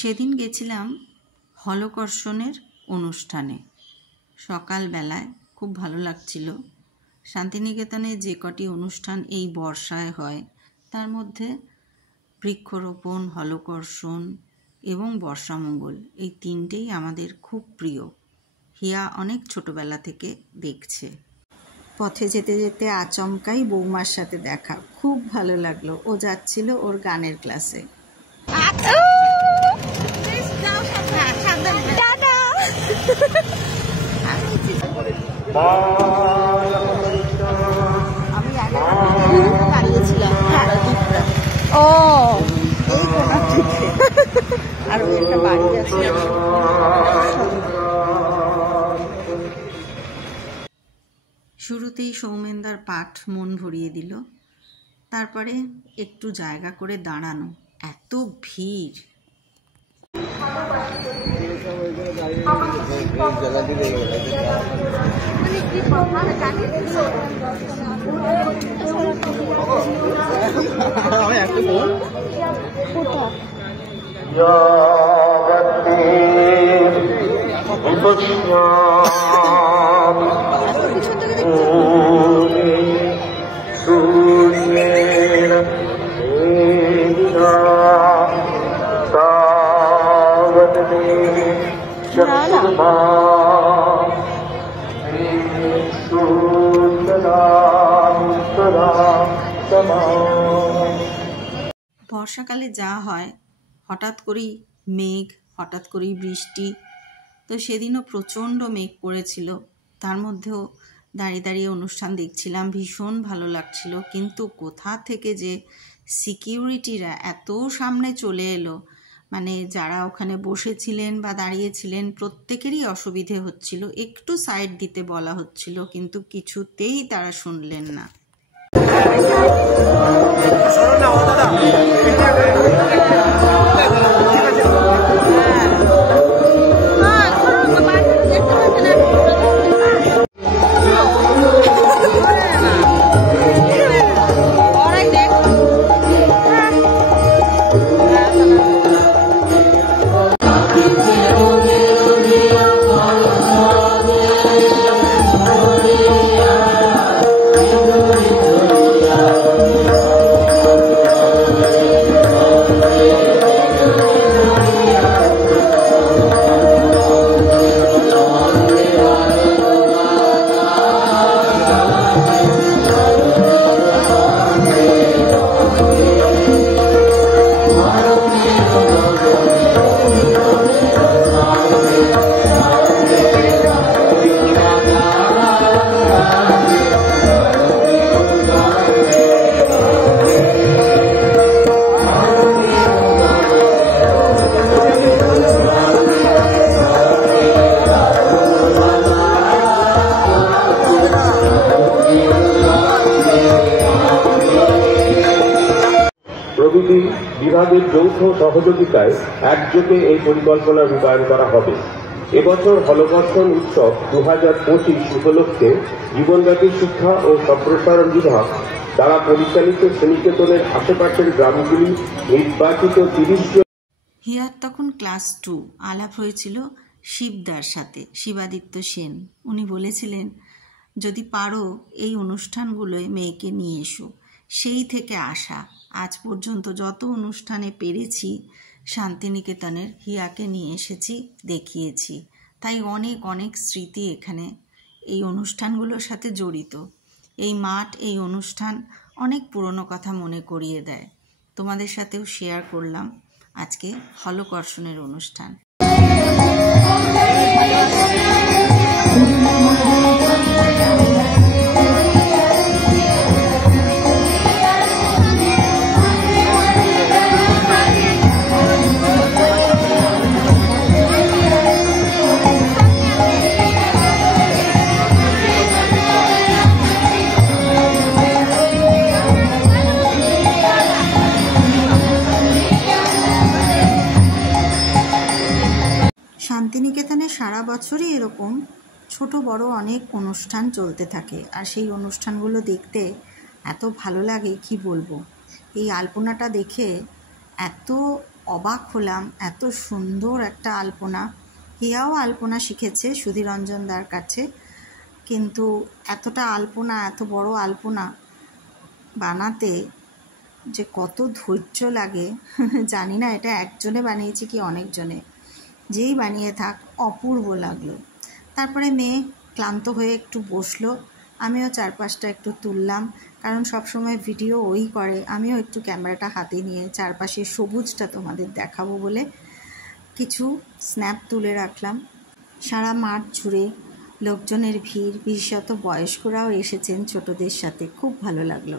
সেদিন গেছিলাম হলকর্ষণের অনুষ্ঠানে। সকালবেলায় খুব ভালো লাগছিল। শান্তিনিকেতনে যে কটি অনুষ্ঠান এই বর্ষায় হয় তার মধ্যে বৃক্ষরোপণ, হলকর্ষণ এবং বর্ষামঙ্গল এই তিনটেই আমাদের খুব প্রিয়। হিয়া অনেক ছোটবেলা থেকে দেখছে। পথে যেতে যেতে আচমকাই বৌমার সাথে দেখা, খুব ভালো লাগলো। ও যাচ্ছিল ওর গানের ক্লাসে। আমি দাঁড়িয়েছিলাম ও এই কোনা থেকে, আর ওই একটা বাড়ি আছে। শুরুতেই সৌমেনদার পাঠ মন ভরিয়ে দিল। তারপরে একটু জায়গা করে দাঁড়ানো, এত ভিড়। বর্ষাকালে যা হয়, হঠাৎ করেই মেঘ, হঠাৎ করেই বৃষ্টি। তো সেদিনও প্রচণ্ড মেঘ পড়েছিল, তার মধ্যেও দাঁড়িয়ে দাঁড়িয়ে অনুষ্ঠান দেখছিলাম, ভীষণ ভালো লাগছিল। কিন্তু কোথা থেকে যে সিকিউরিটিরা এত সামনে চলে এলো, মানে যারা ওখানে বসেছিলেন বা দাঁড়িয়েছিলেন প্রত্যেকেরই অসুবিধে হচ্ছিল। একটু সাইড দিতে বলা হচ্ছিল, কিন্তু কিছুতেই তারা শুনলেন না। প্রতিটি বিভাগের যৌথ সহযোগিতায় একযোগে এই পরিকল্পনা রূপায়ণ করা হবে। এবছর হলকর্ষণ উৎসব 2025 উপলক্ষে জীবনব্যাপী শিক্ষা ও সম্প্রসারণ বিভাগ দ্বারা পরিচালিত শান্তিনিকেতনের আশেপাশের গ্রামগুলি নির্বাচিত 30 জন। হিয়ার তখন ক্লাস 2। আলাপ হয়েছিল শিবদার সাথে, শিবাদিত্য সেন। উনি বলেছিলেন, যদি পারো এই অনুষ্ঠানগুলোয় মেয়েকে নিয়ে এসো। সেই থেকে আসা আজ পর্যন্ত যত অনুষ্ঠানে পেরেছি শান্তিনিকেতনের, হিয়াকে নিয়ে এসেছি, দেখিয়েছি। তাই অনেক অনেক স্মৃতি এখানে এই অনুষ্ঠানগুলোর সাথে জড়িত। এই মাঠ, এই অনুষ্ঠান অনেক পুরনো কথা মনে করিয়ে দেয়। তোমাদের সাথেও শেয়ার করলাম আজকে হলকর্ষণের অনুষ্ঠান। শান্তিনিকেতনে সারা বছরই এরকম ছোট বড় অনেক অনুষ্ঠান চলতে থাকে, আর সেই অনুষ্ঠানগুলো দেখতে এত ভালো লাগে কি বলবো। এই আলপনাটা দেখে এত অবাক হলাম, এত সুন্দর একটা আলপনা। হিয়াও আলপনা শিখেছে সুধীরঞ্জনদার কাছে, কিন্তু এতটা আলপনা, এত বড় আলপনা বানাতে যে কত ধৈর্য লাগে জানি না এটা একজনে বানিয়েছে কি অনেকজনে, যেই বানিয়ে থাক অপূর্ব লাগলো। তারপরে মেয়ে ক্লান্ত হয়ে একটু বসলো, আমিও চারপাশটা একটু তুললাম, কারণ সবসময় ভিডিও ওই করে, আমিও একটু ক্যামেরাটা হাতে নিয়ে চারপাশের সবুজটা তোমাদের দেখাবো বলে কিছু স্ন্যাপ তুলে রাখলাম। সারা মাঠ জুড়ে লোকজনের ভিড়, বিশেষত বয়স্করাও এসেছেন ছোটদের সাথে, খুব ভালো লাগলো।